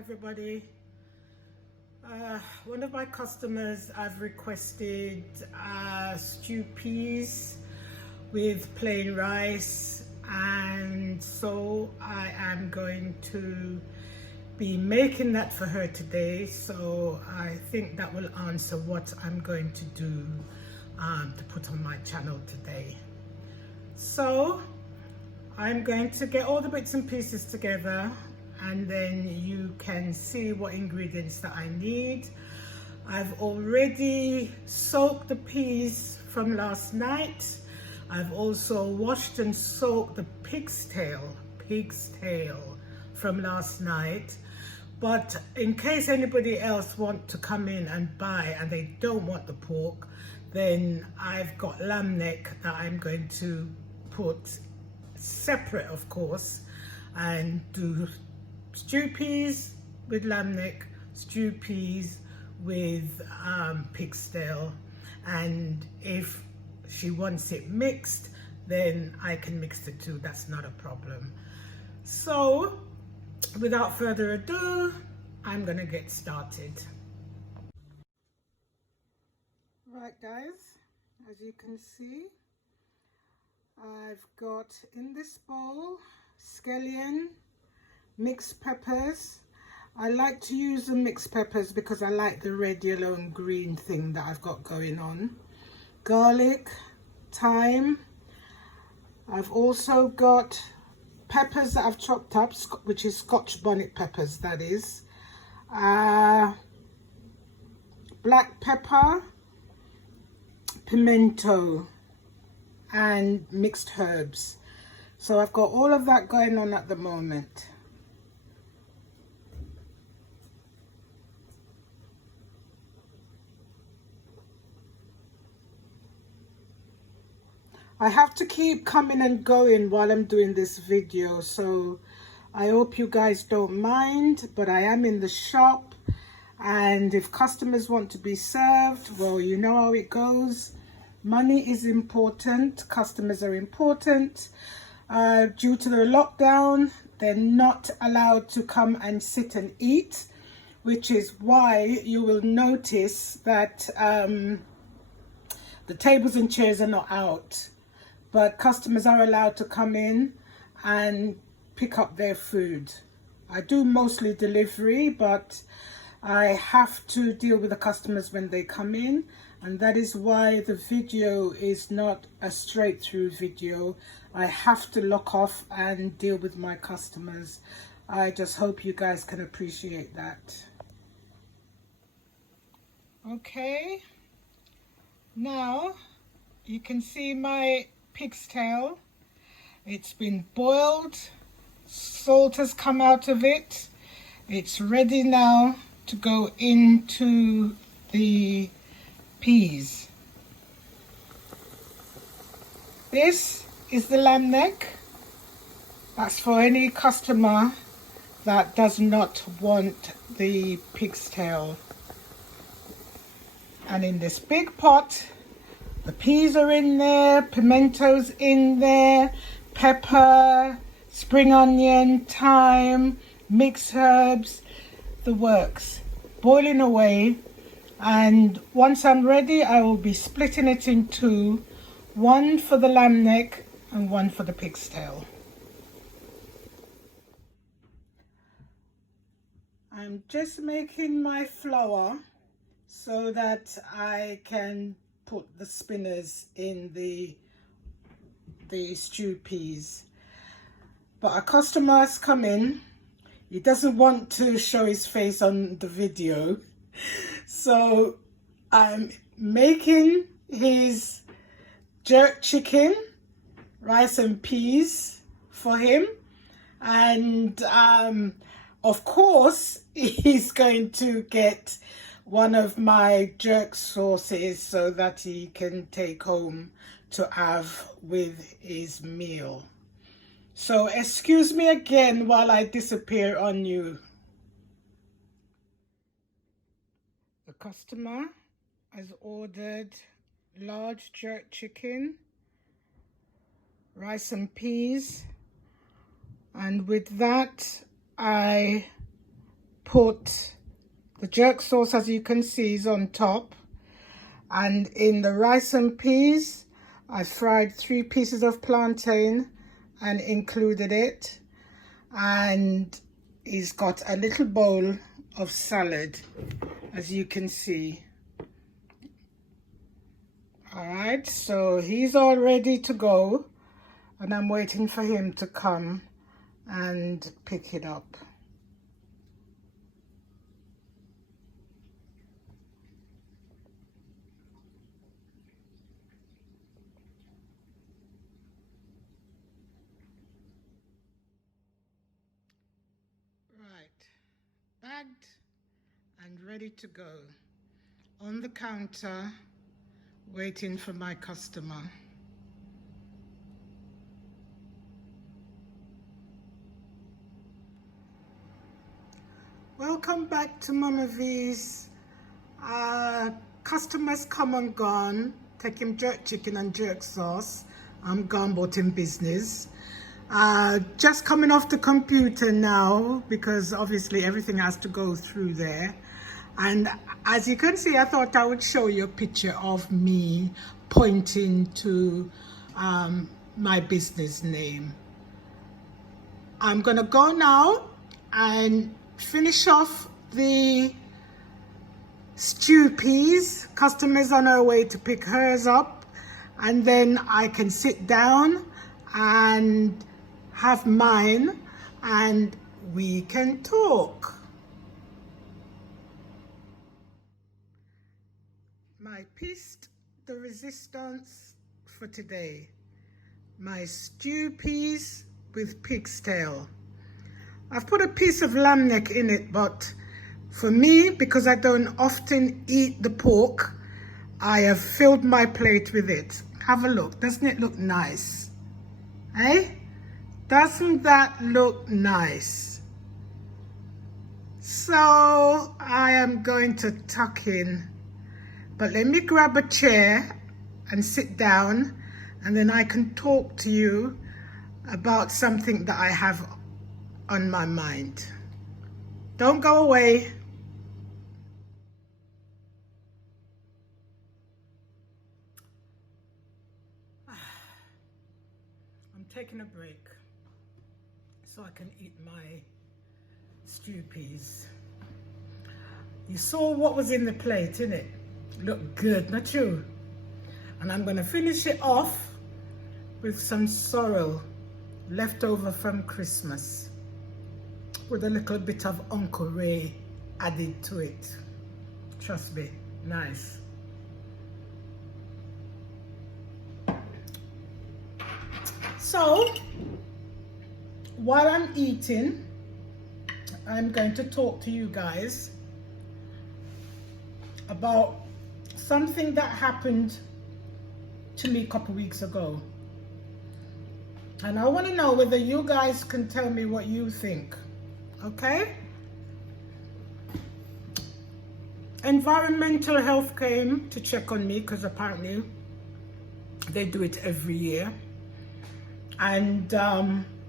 everybody. One of my customers have requested stew peas with plain rice, and so I am going to be making that for her today. So I think that will answer what I'm going to do to put on my channel today. So I'm going to get all the bits and pieces together, and then you can see what ingredients that I need. I've already soaked the peas from last night. I've also washed and soaked the pig's tail from last night. But in case anybody else want to come in and buy and they don't want the pork, then I've got lamb neck that I'm going to put separate, of course, and do stew peas with lamb neck, stew peas with pig's tail, and if she wants it mixed, then I can mix the two. That's not a problem. So without further ado, I'm gonna get started. Right guys, as you can see, I've got in this bowl scallion, mixed peppers. I like to use the mixed peppers because I like the red, yellow and green thing that I've got going on. Garlic, thyme. I've also got peppers that I've chopped up, which is Scotch bonnet peppers, that is. Black pepper, pimento and mixed herbs. So I've got all of that going on at the moment. I have to keep coming and going while I'm doing this video, so I hope you guys don't mind, but I am in the shop, and if customers want to be served, well, you know how it goes. Money is important, customers are important. Due to the lockdown, they're not allowed to come and sit and eat, which is why you will notice that the tables and chairs are not out. But customers are allowed to come in and pick up their food. I do mostly delivery, but I have to deal with the customers when they come in, and that is why the video is not a straight through video. I have to lock off and deal with my customers. I just hope you guys can appreciate that. Okay, now you can see my pig's tail. It's been boiled, salt has come out of it. It's ready now to go into the peas. This is the lamb neck. That's for any customer that does not want the pig's tail. And in this big pot, the peas are in there, pimento's in there, pepper, spring onion, thyme, mixed herbs, the works, boiling away. And once I'm ready, I will be splitting it in two, one for the lamb neck and one for the pig's tail. I'm just making my flour so that I can put the spinners in the stew peas. But a customer has come in. He doesn't want to show his face on the video, so I'm making his jerk chicken, rice and peas for him, and of course he's going to get one of my jerk sauces so that he can take home to have with his meal. So excuse me again while I disappear on you. The customer has ordered large jerk chicken, rice and peas, and with that I put the jerk sauce, as you can see, is on top. And in the rice and peas, I fried 3 pieces of plantain and included it. And he's got a little bowl of salad, as you can see. All right, so he's all ready to go, and I'm waiting for him to come and pick it up. Bagged and ready to go on the counter, waiting for my customer. Welcome back to Mama V's. Customers come and gone. Take him jerk chicken and jerk sauce. I'm gone, but in business. Just coming off the computer now, because obviously everything has to go through there. And as you can see, I thought I would show you a picture of me pointing to my business name. I'm gonna go now and finish off the stew peas. Customers on her way to pick hers up, and then I can sit down and have mine, and we can talk. My piece de resistance for today: my stew peas with pig's tail. I've put a piece of lamb neck in it, but for me, because I don't often eat the pork, I have filled my plate with it. Have a look. Doesn't it look nice? Eh? Doesn't that look nice? So I am going to tuck in, but let me grab a chair and sit down, and then I can talk to you about something that I have on my mind. Don't go away. I'm taking a break so I can eat my stew peas. You saw what was in the plate, innit? Looked good, not you? And I'm gonna finish it off with some sorrel left over from Christmas, with a little bit of Uncle Ray added to it. Trust me, nice. So, while I'm eating, I'm going to talk to you guys about something that happened to me a couple weeks ago. And I want to know whether you guys can tell me what you think, okay? Environmental Health came to check on me, because apparently they do it every year. And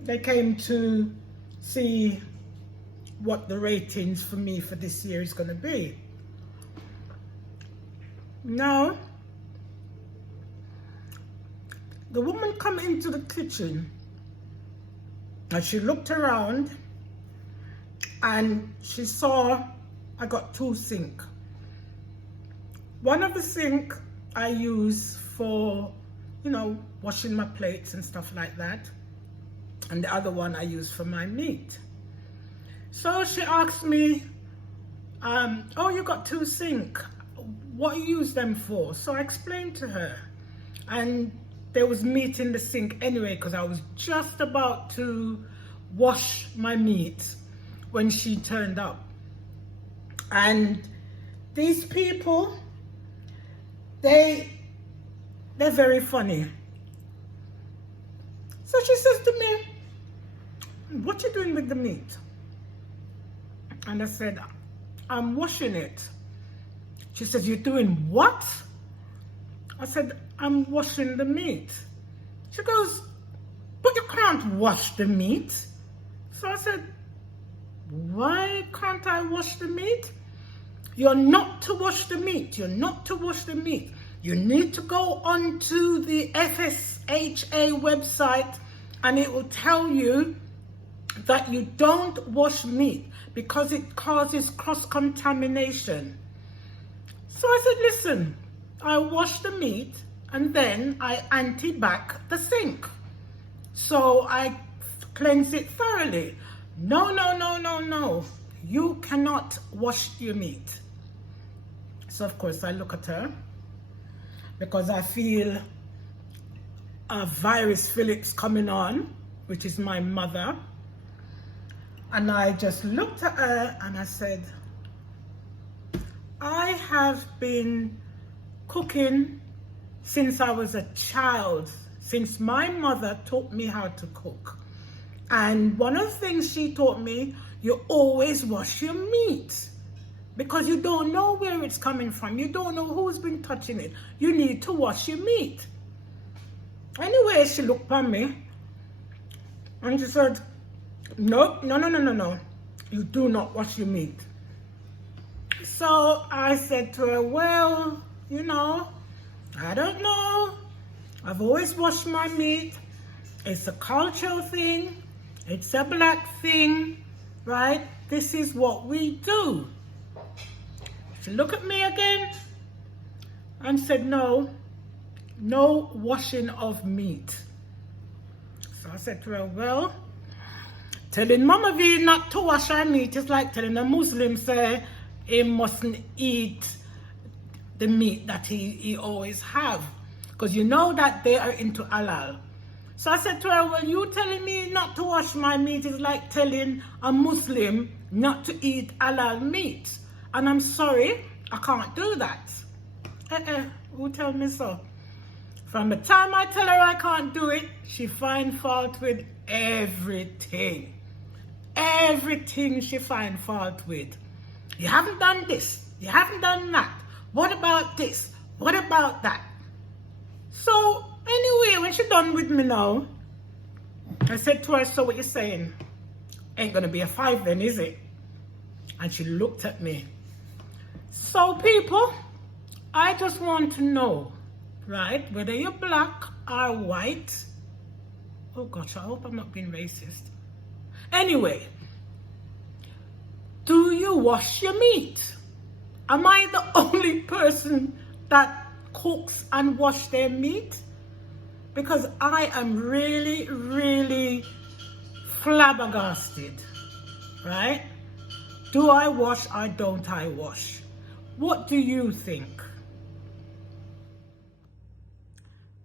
they came to see what the ratings for me for this year is going to be. Now, the woman come into the kitchen and she looked around and she saw I got 2 sinks. One of the sink I use for, you know, washing my plates and stuff like that, and the other one I use for my meat. So she asked me, oh, you got 2 sinks, what you use them for? So I explained to her, and there was meat in the sink anyway, because I was just about to wash my meat when she turned up. And these people, they're very funny. So she says to me, what you doing with the meat? And I said, I'm washing it. She says, you're doing what? I said, I'm washing the meat. She goes, but you can't wash the meat. So I said, Why can't I wash the meat? You're not to wash the meat. You're not to wash the meat. You need to go onto the FSHA website and it will tell you that you don't wash meat because it causes cross-contamination. So I said, listen, I wash the meat and then I empty back the sink. So I cleanse it thoroughly. No, no, no, no, no. You cannot wash your meat. So of course I look at her because I feel a virus Felix coming on, which is my mother. And I just looked at her and I said, I have been cooking since I was a child, since my mother taught me how to cook. And one of the things she taught me, you always wash your meat because you don't know where it's coming from. You don't know who's been touching it. You need to wash your meat. Anyway, she looked at me and she said, no, no, no, no, no, no. You do not wash your meat. So I said to her, well, you know, I don't know. I've always washed my meat. It's a cultural thing. It's a black thing, right? This is what we do. She looked at me again and said, no, no washing of meat. So I said to her, well, telling Mama V not to wash her meat is like telling a Muslim, say, he mustn't eat the meat that he always have. Because you know that they are into halal. So I said to her, well, you telling me not to wash my meat is like telling a Muslim not to eat halal meat. And I'm sorry, I can't do that. Who tell me so? From the time I tell her I can't do it, she finds fault with everything. Everything she finds fault with. You haven't done this. You haven't done that. What about this? What about that? So anyway, when she done with me now, I said to her, so what you saying? Ain't gonna be a 5 then, is it? And she looked at me. So people, I just want to know, right, whether you're black or white. Oh gosh, I hope I'm not being racist. Anyway, do you wash your meat? Am I the only person that cooks and wash their meat? Because I am really, really flabbergasted, right? Do I wash or don't I wash? What do you think?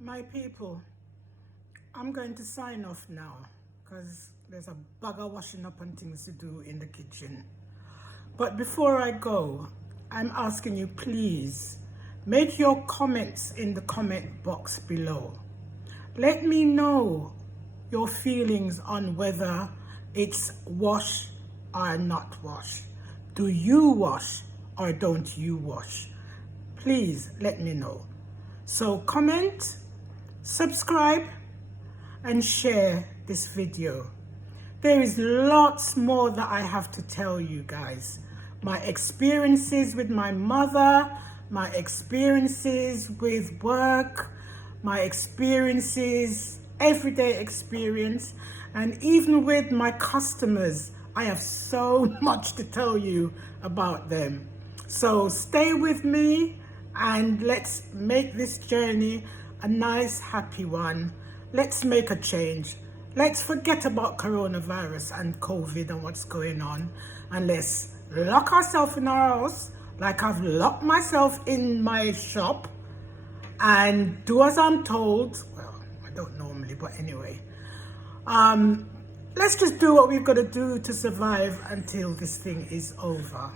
My people, I'm going to sign off now because there's a bugger washing up and things to do in the kitchen. But before I go, I'm asking you, please, make your comments in the comment box below. Let me know your feelings on whether it's wash or not wash. Do you wash or don't you wash? Please let me know. So comment, subscribe, and share this video. There is lots more that I have to tell you guys. My experiences with my mother, my experiences with work, my experiences, everyday experience, and even with my customers. I have so much to tell you about them. So stay with me and let's make this journey a nice, happy one. Let's make a change. Let's forget about coronavirus and COVID and what's going on, and let's lock ourselves in our house like I've locked myself in my shop and do as I'm told. Well, I don't normally, but anyway. Let's just do what we've got to do to survive until this thing is over.